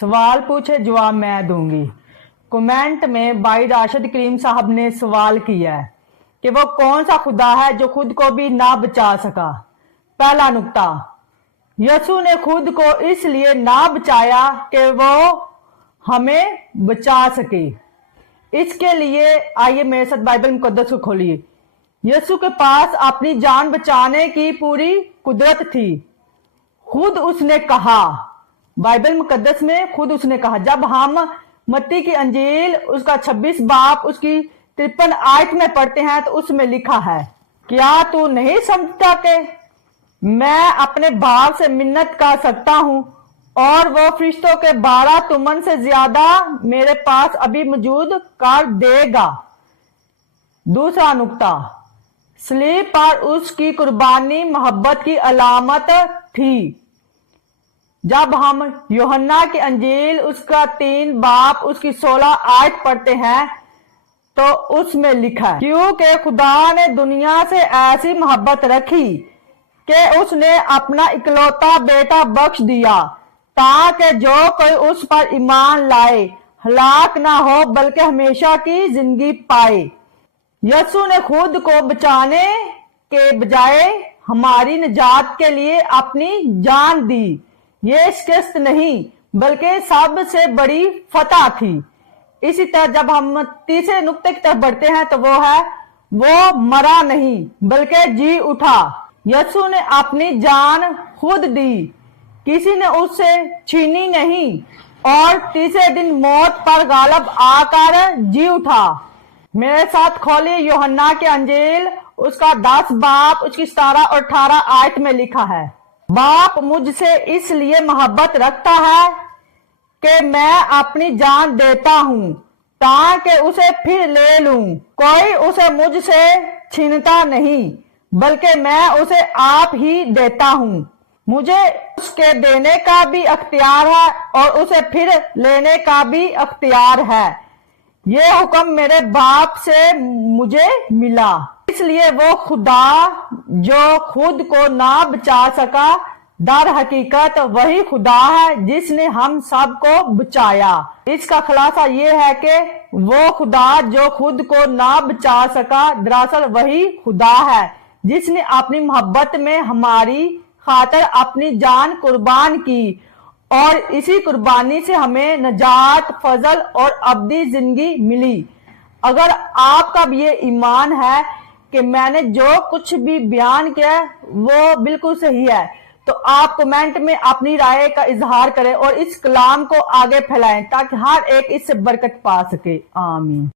सवाल पूछे जवाब मैं दूंगी। कमेंट में भाई राशिद करीम साहब ने सवाल किया है कि वो कौन सा खुदा है जो खुद को भी ना बचा सका। पहला नुक्ता, यसू ने खुद को इसलिए ना बचाया कि वो हमें बचा सके। इसके लिए आइए मेरे साथ बाइबल मुकद्दस को खोलिए। यसू के पास अपनी जान बचाने की पूरी कुदरत थी। खुद उसने कहा, बाइबल मुकद्दस में खुद उसने कहा, जब हम मत्ती की अंजील उसका 26 बाब उसकी 53 आयत में पढ़ते हैं तो उसमें लिखा है, क्या तू नहीं समझता कि मैं अपने बाप से मिन्नत कर सकता हूं और वो फरिश्तों के 12 तुमन से ज्यादा मेरे पास अभी मौजूद कर देगा। दूसरा नुक्ता, सलीब पर उसकी कुर्बानी मोहब्बत की अलामत थी। जब हम यूहन्ना की अंजील उसका 3 बाब उसकी 16 आयत पढ़ते हैं तो उसमें लिखा है, क्योंकि खुदा ने दुनिया से ऐसी मोहब्बत रखी कि उसने अपना इकलौता बेटा बख्श दिया ताकि जो कोई उस पर ईमान लाए हलाक ना हो बल्कि हमेशा की जिंदगी पाए। यसू ने खुद को बचाने के बजाय हमारी निजात के लिए अपनी जान दी। ये शिकस्त नहीं बल्कि सबसे बड़ी फतह थी। इसी तरह जब हम तीसरे नुक्ते की तरफ बढ़ते हैं तो वो है, वो मरा नहीं बल्कि जी उठा। यसू ने अपनी जान खुद दी, किसी ने उससे छीनी नहीं, और तीसरे दिन मौत पर गालिब आकर जी उठा। मेरे साथ खोलिए यूहन्ना के अंजील उसका 10 बाब उसकी 17 और 18 आयत में लिखा है, बाप मुझसे इसलिए मोहब्बत रखता है कि मैं अपनी जान देता हूं ताकि उसे फिर ले लूं। कोई उसे मुझसे छीनता नहीं बल्कि मैं उसे आप ही देता हूं। मुझे उसके देने का भी अख्तियार है और उसे फिर लेने का भी अख्तियार है। ये हुक्म मेरे बाप से मुझे मिला। इसलिए वो खुदा जो खुद को ना बचा सका, दर हकीकत वही खुदा है जिसने हम सबको बचाया। इसका खुलासा ये है कि वो खुदा जो खुद को ना बचा सका दरअसल वही खुदा है जिसने अपनी मोहब्बत में हमारी खातिर अपनी जान कुर्बान की, और इसी कुर्बानी से हमें नजात, फजल और अब्दी जिंदगी मिली। अगर आपका भी ये ईमान है कि मैंने जो कुछ भी बयान किया वो बिल्कुल सही है तो आप कमेंट में अपनी राय का इजहार करें और इस कलाम को आगे फैलाएं ताकि हर एक इससे बरकत पा सके। आमीन।